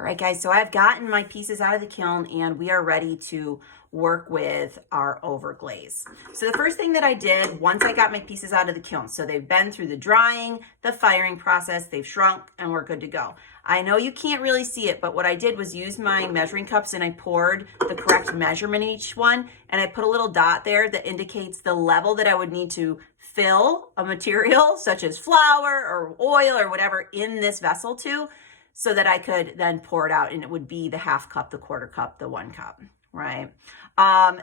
All right, guys, so I've gotten my pieces out of the kiln and we are ready to work with our overglaze. So the first thing that I did once I got my pieces out of the kiln, so they've been through the drying, the firing process, they've shrunk, and we're good to go. I know you can't really see it, but what I did was use my measuring cups and I poured the correct measurement in each one, and I put a little dot there that indicates the level that I would need to fill a material such as flour or oil or whatever in this vessel to, so that I could then pour it out, and it would be the half cup, the quarter cup, the 1 cup, right?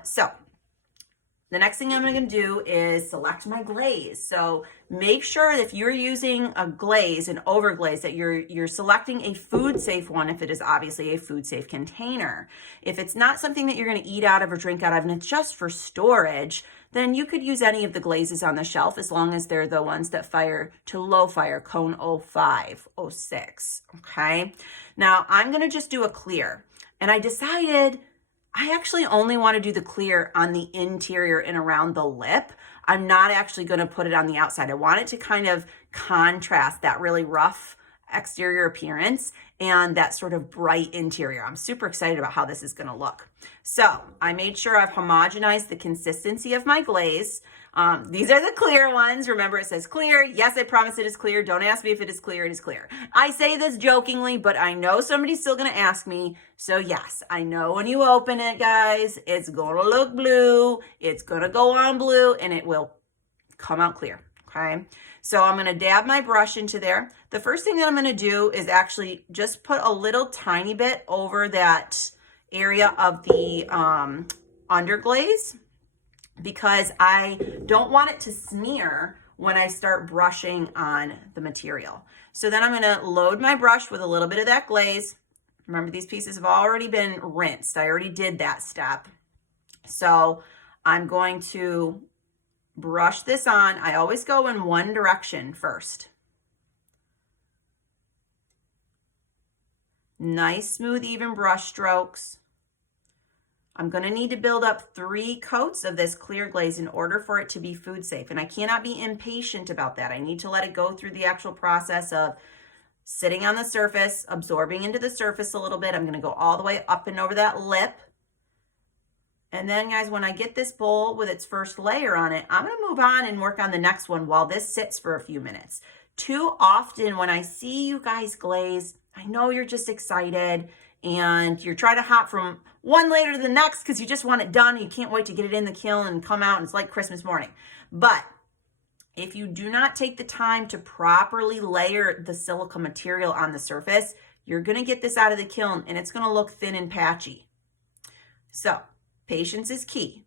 So the next thing I'm going to do is select my glaze. So make sure that if you're using a glaze, an overglaze, that you're selecting a food safe one if it is obviously a food safe container. If it's not something that you're going to eat out of or drink out of and it's just for storage, then you could use any of the glazes on the shelf as long as they're the ones that fire to low fire, cone 05, 06, okay? Now I'm going to just do a clear, and I decided I actually only want to do the clear on the interior and around the lip. I'm not actually going to put it on the outside. I want it to kind of contrast that really rough exterior appearance and that sort of bright interior. I'm super excited about how this is going to look. So I made sure I've homogenized the consistency of my glaze. These are the clear ones. Remember, it says clear. Yes, I promise it is clear. Don't ask me if it is clear. It is clear. I say this jokingly, but I know somebody's still going to ask me. So yes, I know when you open it, guys, it's going to look blue. It's going to go on blue, and it will come out clear. Okay. So I'm going to dab my brush into there. The first thing that I'm going to do is actually just put a little tiny bit over that area of the underglaze, because I don't want it to smear when I start brushing on the material. So then I'm going to load my brush with a little bit of that glaze. Remember, these pieces have already been rinsed. I already did that step. So I'm going to brush this on. I always go in one direction first. Nice, smooth, even brush strokes. I'm going to need to build up 3 coats of this clear glaze in order for it to be food safe. And I cannot be impatient about that. I need to let it go through the actual process of sitting on the surface, absorbing into the surface a little bit. I'm going to go all the way up and over that lip. And then, guys, when I get this bowl with its first layer on it, I'm going to move on and work on the next one while this sits for a few minutes. Too often when I see you guys glaze, I know you're just excited and you're trying to hop from one layer to the next because you just want it done and you can't wait to get it in the kiln and come out, and it's like Christmas morning. But if you do not take the time to properly layer the silica material on the surface, you're going to get this out of the kiln and it's going to look thin and patchy. So patience is key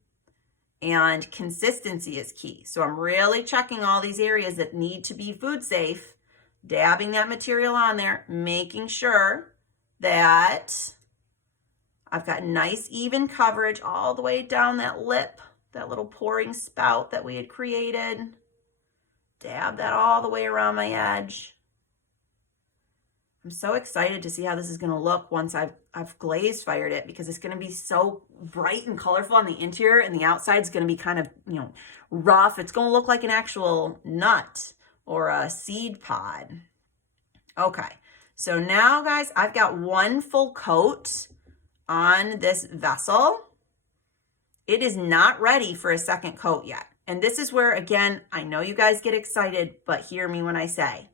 and consistency is key. So I'm really checking all these areas that need to be food safe, dabbing that material on there, making sure that I've got nice even coverage all the way down that lip, that little pouring spout that we had created. Dab that all the way around my edge. I'm so excited to see how this is going to look once I've glazed fired it, because it's going to be so bright and colorful on the interior, and the outside is going to be kind of, rough. It's going to look like an actual nut or a seed pod. Okay. So now, guys, I've got 1 full coat on this vessel. It is not ready for a second coat yet. And this is where, again, I know you guys get excited, but hear me when I say,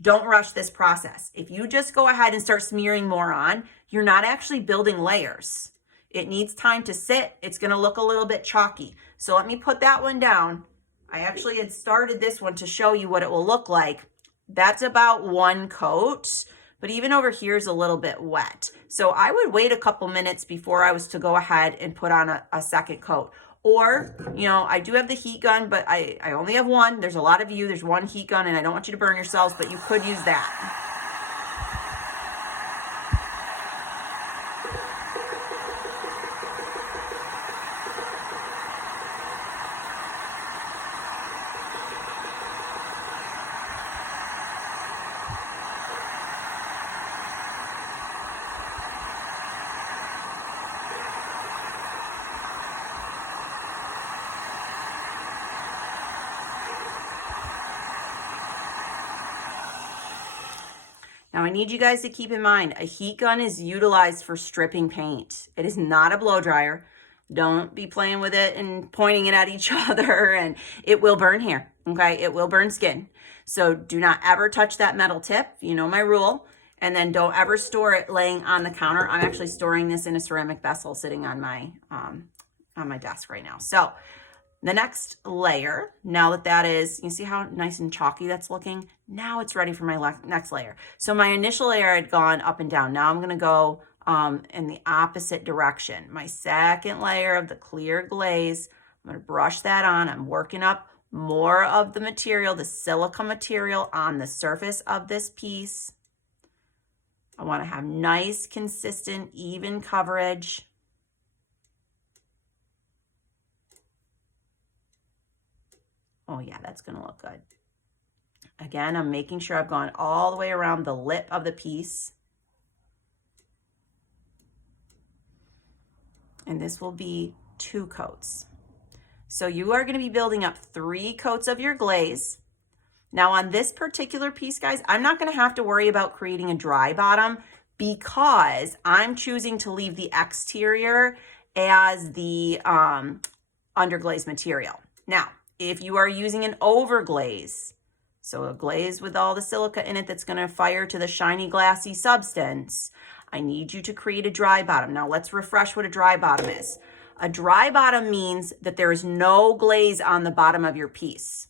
don't rush this process. If you just go ahead and start smearing more on, you're not actually building layers. It needs time to sit. It's going to look a little bit chalky. So let me put that one down. I actually had started this one to show you what it will look like. That's about 1 coat, but even over here is a little bit wet. So I would wait a couple minutes before I was to go ahead and put on a second coat. Or, I do have the heat gun, but I only have 1. There's a lot of you. There's 1 heat gun, and I don't want you to burn yourselves, but you could use that. Now I need you guys to keep in mind, a heat gun is utilized for stripping paint. It is not a blow dryer. Don't be playing with it and pointing it at each other, and it will burn hair, okay? It will burn skin. So do not ever touch that metal tip. You know my rule. And then don't ever store it laying on the counter. I'm actually storing this in a ceramic vessel sitting on my desk right now. So the next layer, now that that is, you see how nice and chalky that's looking? Now it's ready for my next layer. So my initial layer had gone up and down. Now I'm gonna go in the opposite direction. My second layer of the clear glaze, I'm gonna brush that on. I'm working up more of the material, the silica material on the surface of this piece. I want to have nice, consistent, even coverage. Oh yeah, that's going to look good. Again, I'm making sure I've gone all the way around the lip of the piece. And this will be 2 coats. So you are going to be building up 3 coats of your glaze. Now on this particular piece, guys, I'm not going to have to worry about creating a dry bottom because I'm choosing to leave the exterior as the underglaze material. Now, if you are using an overglaze, so a glaze with all the silica in it that's going to fire to the shiny glassy substance, I need you to create a dry bottom. Now let's refresh what a dry bottom is. A dry bottom means that there is no glaze on the bottom of your piece.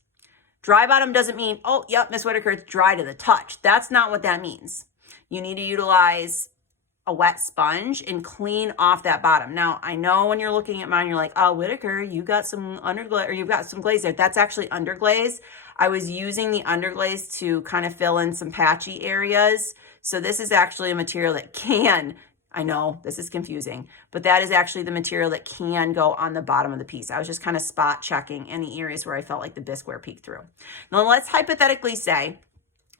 Dry bottom doesn't mean, oh, yep, Miss Whitaker, it's dry to the touch. That's not what that means. You need to utilize a wet sponge and clean off that bottom. Now, I know when you're looking at mine, you're like, oh, Whitaker, you got some underglaze, or you've got some glaze there. That's actually underglaze. I was using the underglaze to kind of fill in some patchy areas. So this is actually a material that can, I know this is confusing, but that is actually the material that can go on the bottom of the piece. I was just kind of spot checking any areas where I felt like the bisqueware peeked through. Now let's hypothetically say,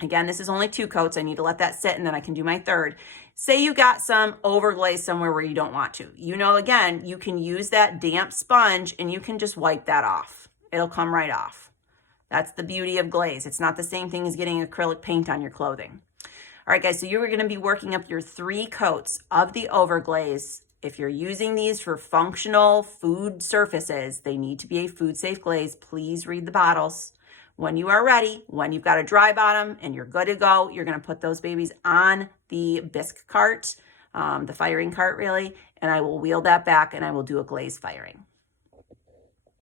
again, this is only 2 coats. I need to let that sit and then I can do my third. Say you got some overglaze somewhere where you don't want to. You know, again, you can use that damp sponge and you can just wipe that off. It'll come right off. That's the beauty of glaze. It's not the same thing as getting acrylic paint on your clothing. All right, guys, so you are going to be working up your 3 coats of the overglaze. If you're using these for functional food surfaces, they need to be a food safe glaze. Please read the bottles. When you are ready, when you've got a dry bottom and you're good to go, you're going to put those babies on the bisque cart, the firing cart really, and I will wheel that back and I will do a glaze firing.